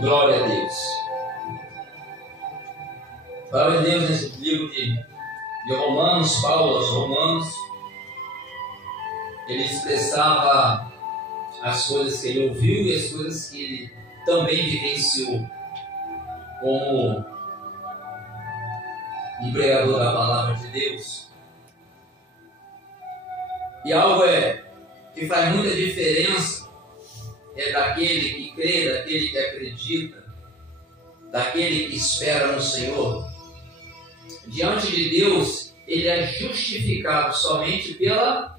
Glória a Deus. A palavra de Deus nesse livro de Romanos, Paulo aos Romanos, ele expressava as coisas que ele ouviu e as coisas que ele também vivenciou como um pregador da palavra de Deus. E algo que faz muita diferença é daquele que crê, daquele que acredita, daquele que espera no Senhor. Diante de Deus, ele é justificado somente pela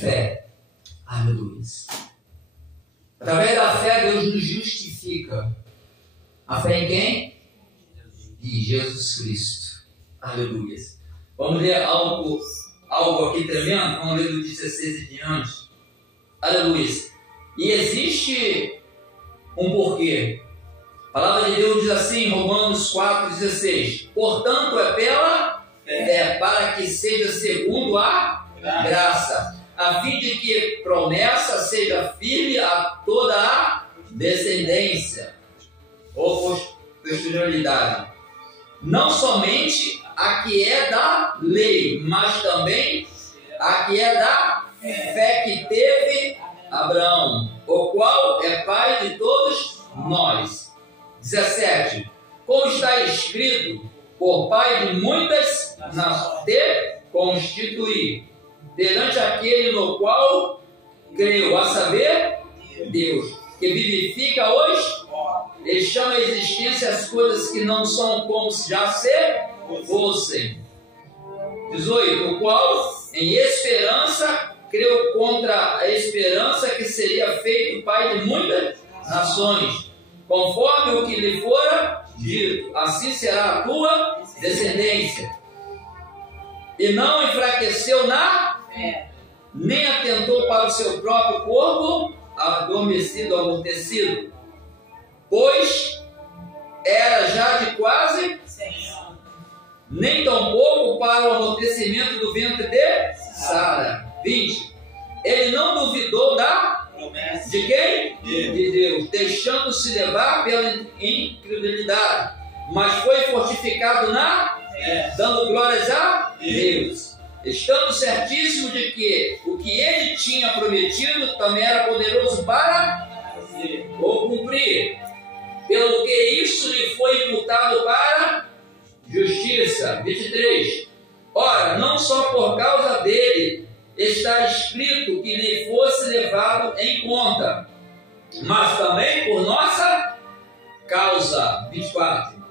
fé. Aleluia. Através da fé, Deus nos justifica. A fé em quem? Em Jesus Cristo. Aleluia. Vamos ler algo aqui tremendo. Vamos ler do 16 e diante. Aleluia. E existe um porquê. A palavra de Deus diz assim, Romanos 4,16: portanto, é pela fé, para que seja segundo a graça, a fim de que promessa seja firme a toda a descendência ou posterioridade, não somente a que é da lei, mas também a que é da fé que teve Abraão, o qual é pai de todos nós. 17. Como está escrito, por pai de muitas nações te constituí, perante aquele no qual creu, a saber, Deus, que vivifica hoje e chama a existência as coisas que não são como se já se fossem. 18. O qual, em esperança, creu contra a esperança que seria feito pai de muitas nações, conforme o que lhe fora dito, assim será a tua descendência. E não enfraqueceu na fé, nem atentou para o seu próprio corpo adormecido, amortecido, pois era já de quase 100 anos, nem tampouco para o amortecimento do ventre de Sara. 20. Ele não duvidou da promessa de quem? De Deus, deixando-se levar pela incredulidade, mas foi fortificado na fé, dando glórias a Deus, estando certíssimo de que o que ele tinha prometido também era poderoso para fazer ou cumprir, pelo que isso lhe foi imputado para justiça. 23. Ora, não só por causa dele está escrito que lhe fosse levado em conta, mas também por nossa causa. 24.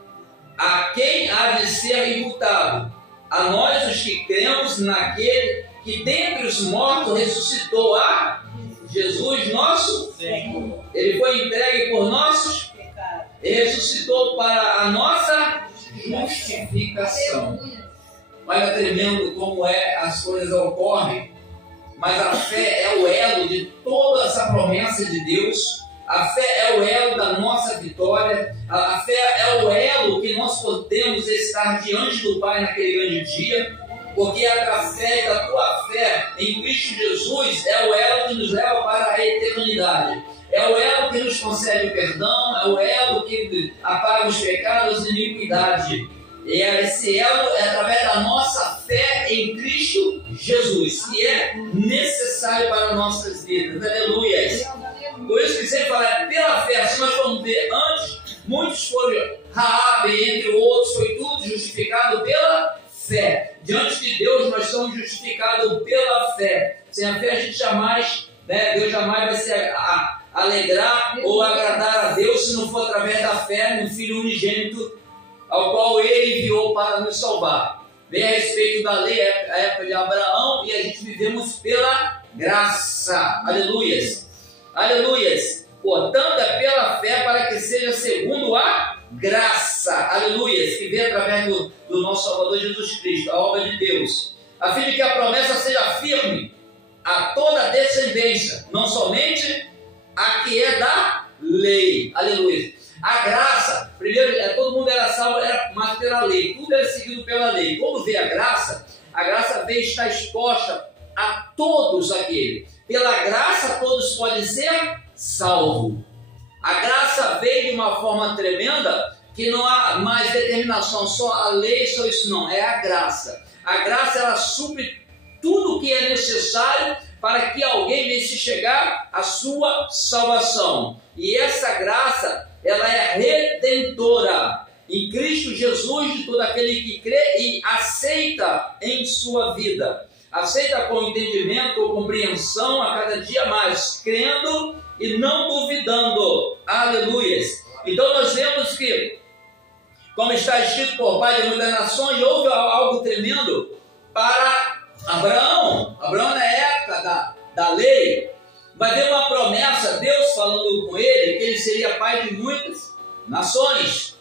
A quem há de ser imputado? A nós os que cremos naquele que dentre os mortos ressuscitou a Jesus nosso Senhor. Ele foi entregue por nossos pecados e ressuscitou para a nossa justificação. Olha tremendo como as coisas ocorrem. Mas a fé é o elo de toda essa promessa de Deus. A fé é o elo da nossa vitória. A fé é o elo que nós podemos estar diante do Pai naquele grande dia. Porque a da fé e da tua fé em Cristo Jesus é o elo que nos leva para a eternidade. É o elo que nos concede o perdão. É o elo que apaga os pecados e iniquidade. E esse elo é através da nossa fé em Cristo Jesus, que é necessário para nossas vidas. Aleluia. Por isso que sempre fala, é pela fé. Se nós vamos ver antes, muitos foram, Raabe, entre outros, foi tudo justificado pela fé. Diante de Deus nós somos justificados pela fé. Sem a fé a gente jamais, Deus jamais vai se alegrar ou agradar a Deus se não for através da fé no Filho unigênito, ao qual ele enviou para nos salvar. Vem a respeito da lei, a época de Abraão, e a gente vivemos pela graça. Aleluias. Aleluias. Portanto, é pela fé para que seja segundo a graça. Aleluias. Que vem através do nosso Salvador Jesus Cristo, a obra de Deus, a fim de que a promessa seja firme a toda a descendência, não somente a que é da lei. Aleluia. A graça, primeiro, todo mundo era salvo, mas pela lei, tudo era seguido pela lei. Quando veio a graça veio estar exposta a todos aqueles. Pela graça todos podem ser salvos. A graça veio de uma forma tremenda que não há mais determinação, só a lei, só isso não, é a graça. A graça, ela supre tudo o que é necessário para que alguém venha chegar à sua salvação. E essa graça, ela é redentora em Cristo Jesus de todo aquele que crê e aceita em sua vida. Aceita com entendimento, com compreensão a cada dia mais, crendo e não duvidando. Aleluias! Então nós vemos que, como está escrito por pai de muitas nações, houve algo tremendo para Abraão. Abraão, na época da lei, vai ver uma promessa, Deus falando com ele, que ele seria pai de muitas nações.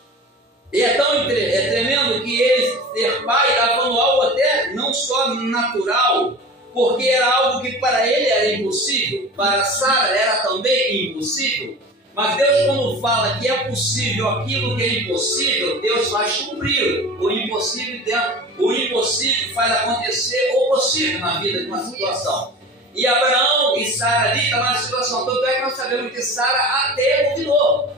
E é tremendo que ele ser pai estava falando algo até não só natural, porque era algo que para ele era impossível, para Sara era também impossível. Mas Deus, quando fala que é possível aquilo que é impossível, Deus faz cumprir o impossível faz acontecer o possível na vida de uma situação. E Abraão e Sara ali estavam na situação. Tanto é que nós sabemos que Sara até duvidou.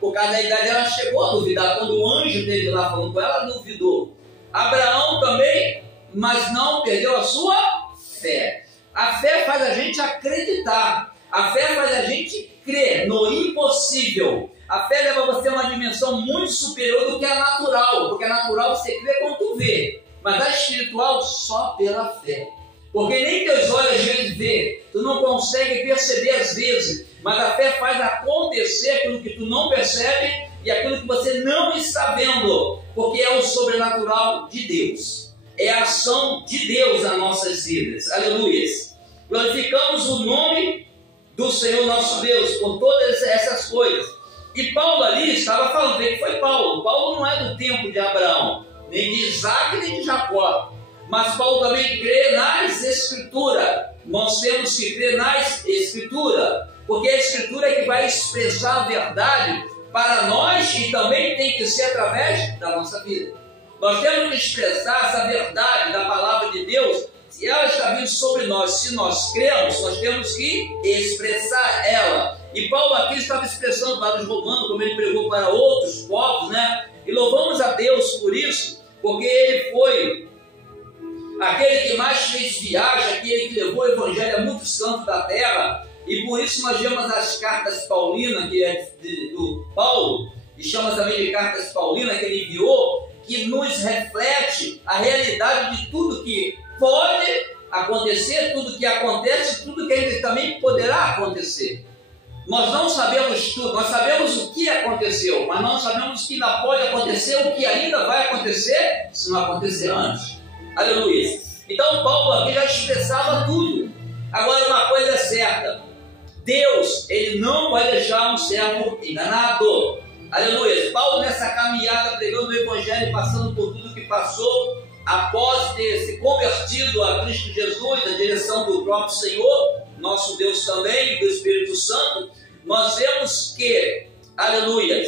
Por causa da idade, ela chegou a duvidar. Quando o anjo esteve lá falando com ela, ela duvidou. Abraão também, mas não perdeu a sua fé. A fé faz a gente acreditar. A fé faz a gente crer no impossível. A fé leva você a uma dimensão muito superior do que a natural. Porque a natural você crê quando tu vê. Mas a espiritual só pela fé. Porque nem teus olhos às vezes vê. Tu não consegue perceber às vezes. Mas a fé faz acontecer aquilo que tu não percebe e aquilo que você não está vendo. Porque é o sobrenatural de Deus. É a ação de Deus nas nossas vidas. Aleluias. Glorificamos o nome do Senhor nosso Deus por todas essas coisas. E Paulo ali estava falando, que foi Paulo. Paulo não é do tempo de Abraão, nem de Isaac, nem de Jacó. Mas Paulo também crê nas Escrituras. Nós temos que crer nas Escrituras, porque a Escritura é que vai expressar a verdade para nós e também tem que ser através da nossa vida. Nós temos que expressar essa verdade da palavra de Deus. Se ela está vindo sobre nós, se nós cremos, nós temos que expressar ela. E Paulo aqui estava expressando para os romanos, como ele pregou para outros povos, né? E louvamos a Deus por isso, porque ele foi aquele que mais fez viagem, aquele que levou o evangelho a muitos cantos da terra. E por isso nós vemos as cartas paulinas, que é do Paulo, e chama também de cartas paulinas, que ele enviou, que nos reflete a realidade de tudo que pode acontecer, tudo que acontece, tudo que ainda também poderá acontecer. Nós não sabemos tudo, nós sabemos o que aconteceu, mas não sabemos o que ainda pode acontecer, o que ainda vai acontecer, se não acontecer antes. Aleluia. Então Paulo aqui já expressava tudo. Agora uma coisa é certa, Deus, ele não vai deixar um servo enganado. Aleluia. Paulo nessa caminhada pregando o evangelho, passando por tudo que passou, após ter se convertido a Cristo Jesus, na direção do próprio Senhor, nosso Deus também, e do Espírito Santo, nós vemos que, aleluia,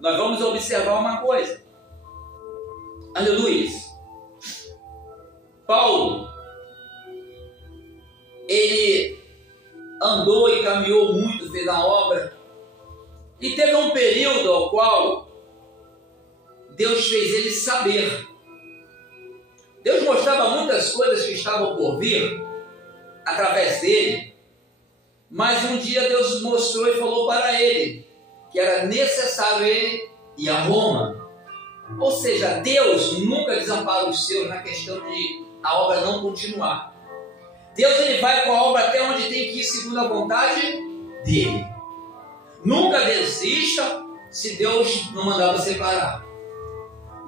nós vamos observar uma coisa. Aleluia. Paulo, ele andou e caminhou muito, fez a obra, e teve um período ao qual Deus fez ele saber. Deus mostrava muitas coisas que estavam por vir através dele, mas um dia Deus mostrou e falou para ele que era necessário ele ir a Roma. Ou seja, Deus nunca desampara os seus na questão de a obra não continuar. Deus ele vai com a obra até onde tem que ir segundo a vontade dele. Nunca desista se Deus não mandar você parar.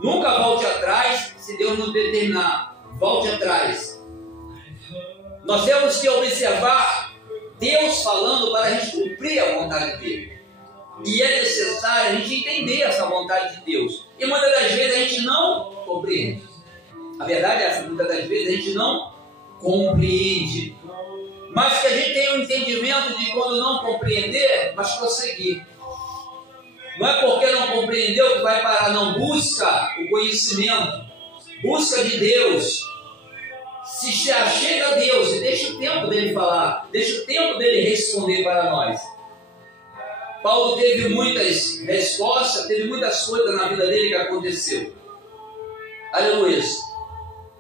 Nunca volte atrás se Deus não determinar. Volte atrás. Nós temos que observar Deus falando para a gente cumprir a vontade dele. E é necessário a gente entender essa vontade de Deus. E muitas das vezes a gente não compreende. A verdade é essa, muitas das vezes a gente não compreende. Mas que a gente tenha um entendimento de quando não compreender, mas prosseguir. Não é porque não compreendeu que vai parar, não. Busca o conhecimento, busca de Deus, se achega a Deus e deixa o tempo dele falar, deixa o tempo dele responder para nós. Paulo teve muitas respostas, teve muitas coisas na vida dele que aconteceu. Aleluia.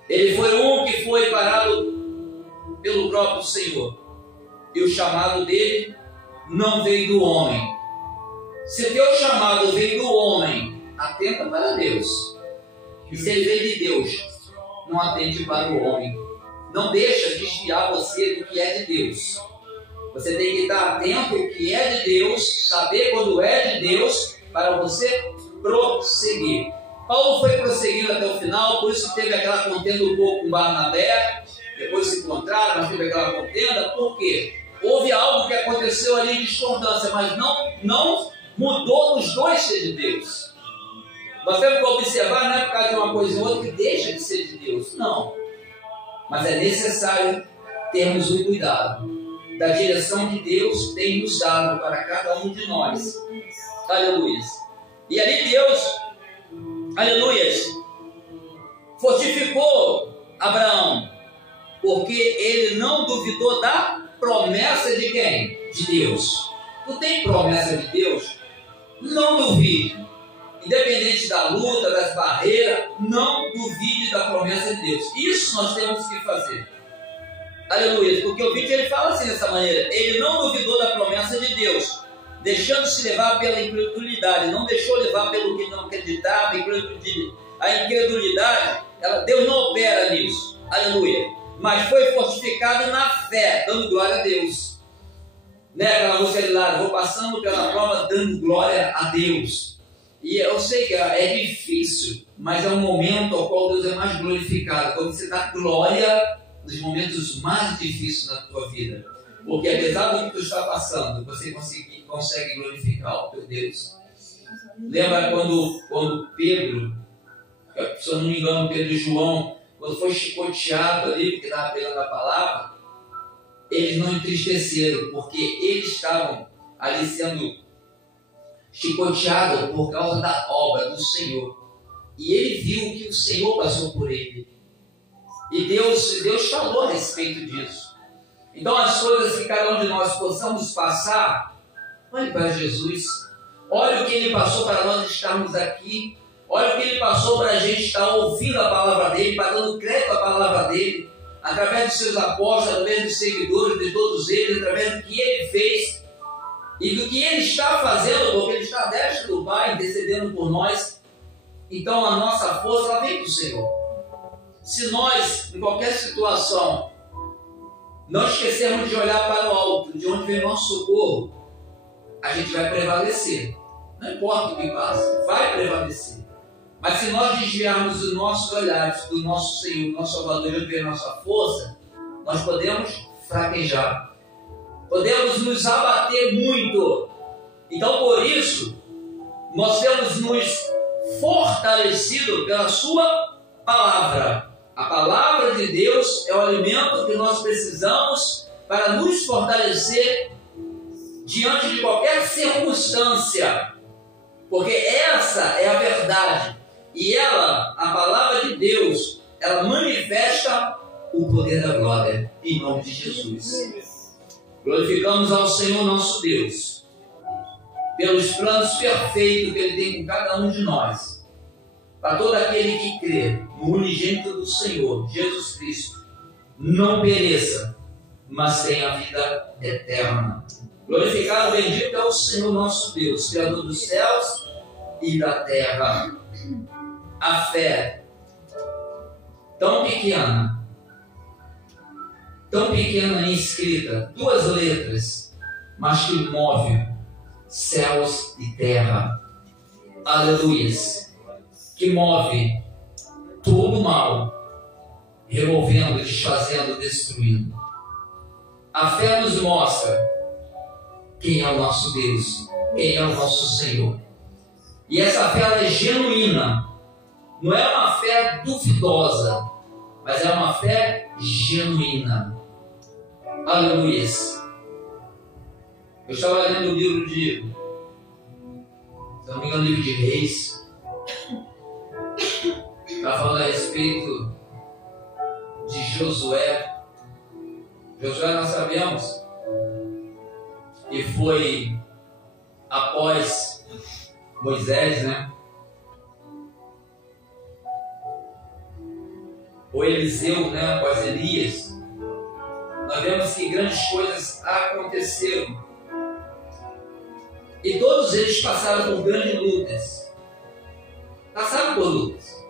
Ele foi um que foi parado pelo próprio Senhor. E o chamado dele não veio do homem. Se teu chamado veio do homem, atenta para Deus. E se ele veio de Deus, não atente para o homem. Não deixa desviar você do que é de Deus. Você tem que estar atento ao que é de Deus, saber quando é de Deus, para você prosseguir. Paulo foi prosseguindo até o final, por isso teve aquela contenda um pouco com Barnabé, depois se encontraram, mas teve aquela contenda. Por quê? Houve algo que aconteceu ali de discordância, mas não mudou nos dois ser de Deus. Nós temos que observar, não é por causa de uma coisa ou outra que deixa de ser de Deus, não. Mas é necessário termos o cuidado da direção que Deus tem nos dado para cada um de nós. Aleluia. E ali Deus, aleluia, fortificou Abraão, porque ele não duvidou da promessa de quem? De Deus. Tu tem promessa de Deus? Não duvide. Independente da luta, das barreiras, não duvide da promessa de Deus. Isso nós temos que fazer. Aleluia. Porque o vídeo ele fala assim dessa maneira: ele não duvidou da promessa de Deus, deixando-se levar pela incredulidade, não deixou levar pelo que não acreditava. A incredulidade, Deus não opera nisso. Aleluia. Mas foi fortificado na fé, dando glória a Deus. Né? Aquela música de lá, vou passando pela prova dando glória a Deus. E eu sei que é difícil, mas é um momento ao qual Deus é mais glorificado, quando você dá glória nos momentos mais difíceis na tua vida. Porque apesar do que tu está passando, você consegue glorificar o teu Deus. Lembra quando Pedro, se eu não me engano, Pedro e João, quando foi chicoteado ali, porque estava pegando a palavra, eles não entristeceram, porque eles estavam ali sendo chicoteados por causa da obra do Senhor. E ele viu que o Senhor passou por ele. E Deus falou a respeito disso. Então as coisas que cada um de nós possamos passar, olhe para Jesus. Olhe o que Ele passou para nós estarmos aqui. Olha o que Ele passou para a gente estar ouvindo a palavra dEle, para dando crédito à palavra dEle, através dos seus apóstolos, através dos seguidores, de todos eles, através do que Ele fez e do que Ele está fazendo, porque Ele está à destra do Pai, intercedendo por nós. Então a nossa força ela vem do Senhor. Se nós, em qualquer situação, não esquecermos de olhar para o alto, de onde vem o nosso socorro, a gente vai prevalecer. Não importa o que passa, vai prevalecer. Mas se nós desviarmos os nossos olhares do nosso Senhor, do nosso Salvador, e ver a nossa força, nós podemos fraquejar. Podemos nos abater muito. Então, por isso, nós temos nos fortalecido pela sua palavra. A palavra de Deus é o alimento que nós precisamos para nos fortalecer diante de qualquer circunstância. Porque essa é a verdade. E ela, a palavra de Deus, ela manifesta o poder da glória, em nome de Jesus. Glorificamos ao Senhor nosso Deus, pelos planos perfeitos que Ele tem com cada um de nós, para todo aquele que crê no unigênito do Senhor, Jesus Cristo, não pereça, mas tenha vida eterna. Glorificado, bendito é o Senhor nosso Deus, Criador dos céus e da terra. A fé tão pequena e escrita, 2 letras, mas que move céus e terra. Aleluia. Que move todo o mal, removendo, desfazendo, destruindo. A fé nos mostra quem é o nosso Deus, quem é o nosso Senhor. E essa fé ela é genuína. Não é uma fé duvidosa, mas é uma fé genuína. Aleluia. Eu estava lendo o livro de, se não me engano, o livro de Reis. Está falando a respeito de Josué. Josué nós sabemos que foi após Moisés, né? O Eliseu, né? Após Elias, nós vemos que grandes coisas aconteceram. E todos eles passaram por grandes lutas. Passaram por lutas.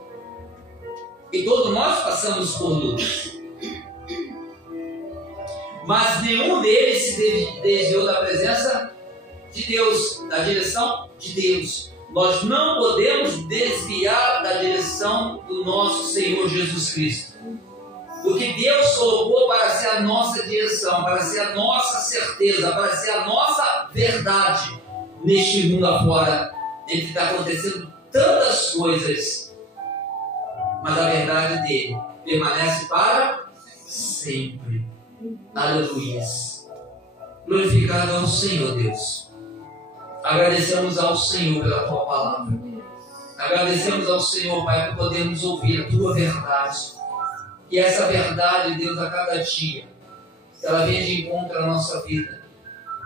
E todos nós passamos por lutas. Mas nenhum deles se desviou da presença de Deus, da direção de Deus. Nós não podemos desviar da direção do nosso Senhor Jesus Cristo. Do que Deus colocou para ser a nossa direção, para ser a nossa certeza, para ser a nossa verdade neste mundo afora, em que está acontecendo tantas coisas, mas a verdade dele permanece para sempre. Aleluia. Glorificado ao Senhor Deus. Agradecemos ao Senhor pela tua palavra. Agradecemos ao Senhor, Pai, por podermos ouvir a tua verdade. Que essa verdade, Deus, a cada dia, ela venha de encontro à nossa vida.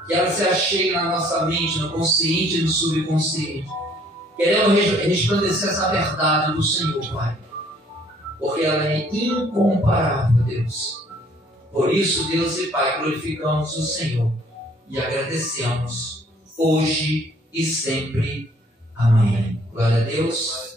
Que ela se achegue na nossa mente, no consciente e no subconsciente. Queremos resplandecer essa verdade do Senhor, Pai. Porque ela é incomparável, Deus. Por isso, Deus e Pai, glorificamos o Senhor e agradecemos hoje e sempre. Amém. Glória a Deus.